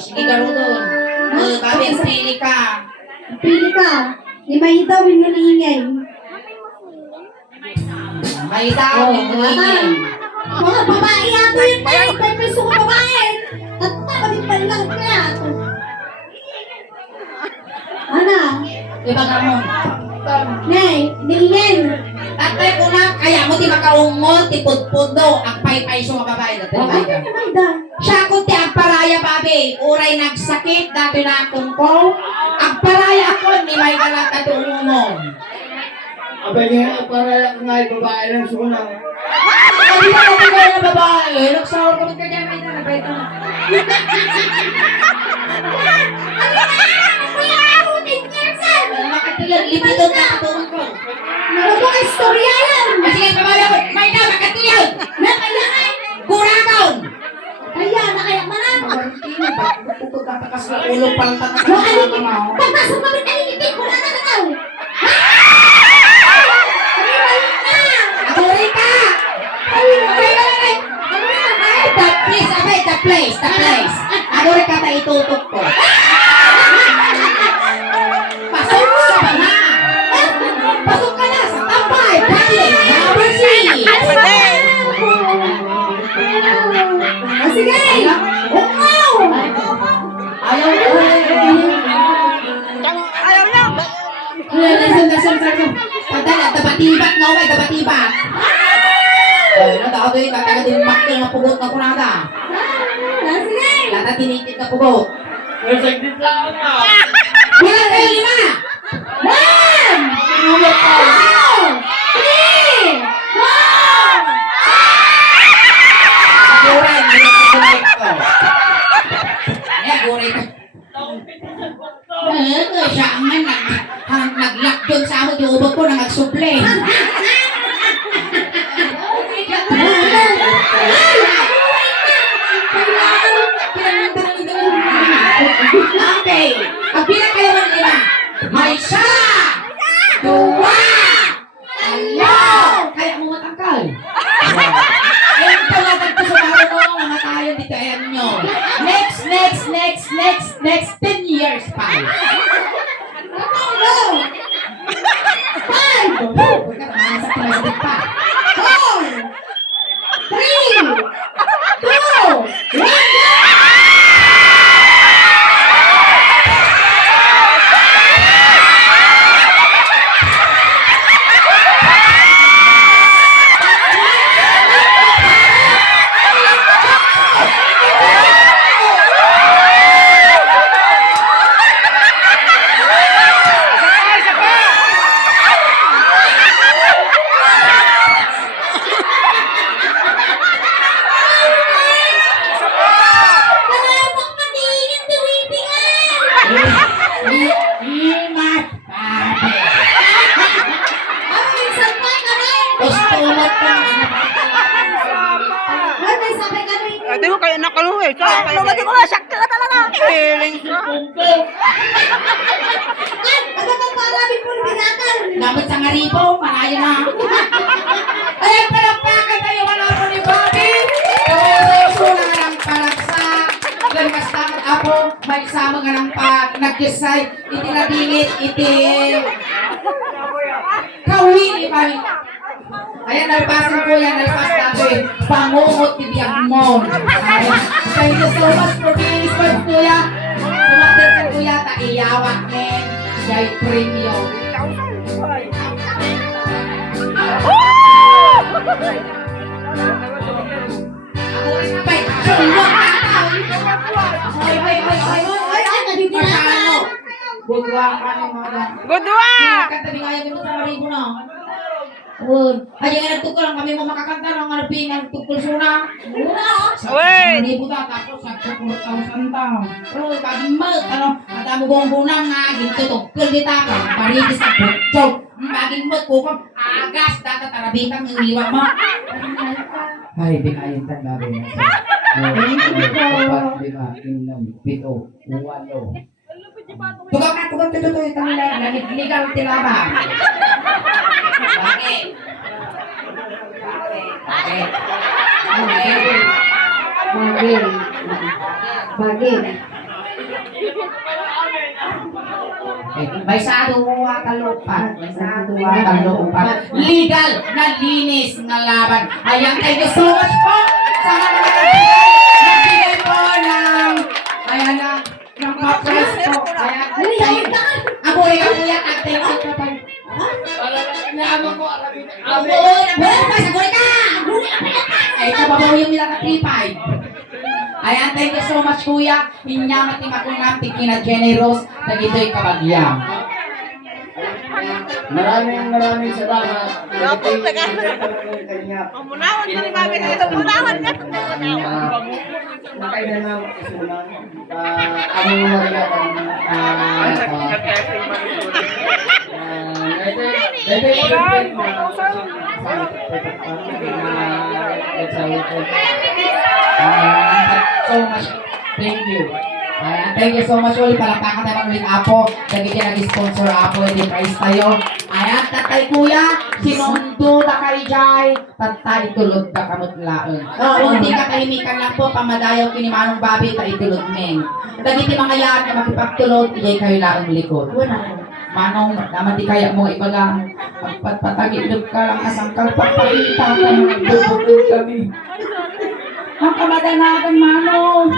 Sige ka rin doon. Babi, pili ka. Pili ka. Limay daw, hinulingay. May tao, hingin. Mga babae yato yun na. May peso ko babae. At kapatid pa lang kaya. Ana? Iba ka mo. Nay, nilingen. Tatay ko na, kaya mo di makaungol, ti pudpudo, ang pay-pay siya mga babae. Ay, limay daw. Siya ko ti ang paraya, babi. Uray nagsakit, dati na akong ko. Ang paraya ako, ni may galat at umumong. Abay niya, para nga babae lang sunang. Hindi ba natin kayo na babae? Nagsawa ko ka dyan, may nalabay ito. Makatulog, lipitod na katulog ko. Naroto ka istorya yan. Sige, babae ako, may na, makatulog. Nakayaan. Kurakaon! Kaya, nakaya man na. Pagkatakas na ulo pang tatakas Mga na alipin. mga Pagpasok mo rin alipin. Wala na na daw. Aguri ka! The place. Aguri ka na itutok ko. Pasok sa banga! Pasok ka na sa tambay! Balik! Mabarsi! Sige! Wow! Ayaw ko! Ayaw niya. Padala, dabatibat nga way, dabatibat. Ay, natawa doon, kataga din makil na pugot na kunada. Sige! Lata tinitit na pugot. Pero saglit lang na. Wala kayo lima! One! Tinulog ka. Two! Three! Four! Aguray, nilagay ko. Aguray ka. Siya ang nag-lock doon sa ako, diubot ko na magsuple. Okay, ang pinakayo ng lima. May isa, dua, tatlo. Kaya mo matangkal. Ayun talagang ko sa marunong mga tayo dito. Ayan nyo. Next 10 years pa. Go! Five! Huwag ka naman sa plastic pa. Four! Three! Two! One! Kalabang matingin, tuwibingan! Limat pa. Ay, sampay ka rin! Postulot pa. Ay, may sampay ka rin! Ate mo kayo nakaluwi. Lumati ko, sakto ka talaga. Feeling ko. Ay, agad marami po binakal! Dapat sa ngaripo, malayo na. Ayan, palakpakan tayo, wala po ni Bobby. Sula nga ng palaksak. Gankas dapat ako, may sama nga ng nag-decide. Iti nabingit, iti kawin, ipali. Ayan, nalpasan ko yan, nalpas natin. Pangungot, tibiyag mo. Ayan, thank you so much for being first, kuya. Tumatir ka, kuya, taiyawak nen. Jai premium. Ako rin na ba'y? Sulok na tao! Ay, Nabibinakal! Budwa ka ni mga. Gudwa! Kanta ni kaya mo sa maribo na. Ay, nga nagtukol lang kami mo makakanta lang nga nabing ang tukol suna. Wait! Maribo ta, tapos sa 4,000 tao. Kagimat, at amo buong-bunang nga, gintutukol di ta ka. Parigis na bukchog. Baging mo, kukong agas, data tarabitang ng iwak mo. Ay, binayin tan babi na sa. Apat, lima, inam, pito, walo. Tugak na, tutoy, kanila, legal tilaba. Bakit? Bakit? Bakit? Bakit? May saduwa kalupan. May saduwa kalupan. Legal na linis na laban. Ayan, thank you so much po sa mga nagbigay po ng ayan ng mga prize po. Ayan, thank you. Ako rin ang kuya at thank you po. Naamo ko, alamin. Ako, wala pa, sagot ka! Ay, kababaw yung nila ka 3-5. Ayan, thank you so much, kuya. Hinyaman ti makunam, ti kina generous, nagito'y kabagyam. Maraming salamat. Gapon ka. Kanya. Mamunawan ka ni Mami. Mamunawan ka. Nakailan na isunan. Aming Maria So much. Thank you. Ayan, thank you so much ulit. Palakpakan tayo ulit Apo. Lagi ka nag-sponsor Apo. Hindi price tayo. Ayan, tatay kuya. Sinundo na kay Jai. Tatay tulog ka kamutlaon. Hindi ka kahimikan lang po. Pamadayaw kinimanong babi. Ta itulog men. Dagiti mga yan na makipagtulog. Iyay kayo laong likod. Manong, naman di kaya mo ibalang. Pagpatagilog ka lang asang kalpapalita ka. Bubutog kami. Ang kamadanagan, Manong.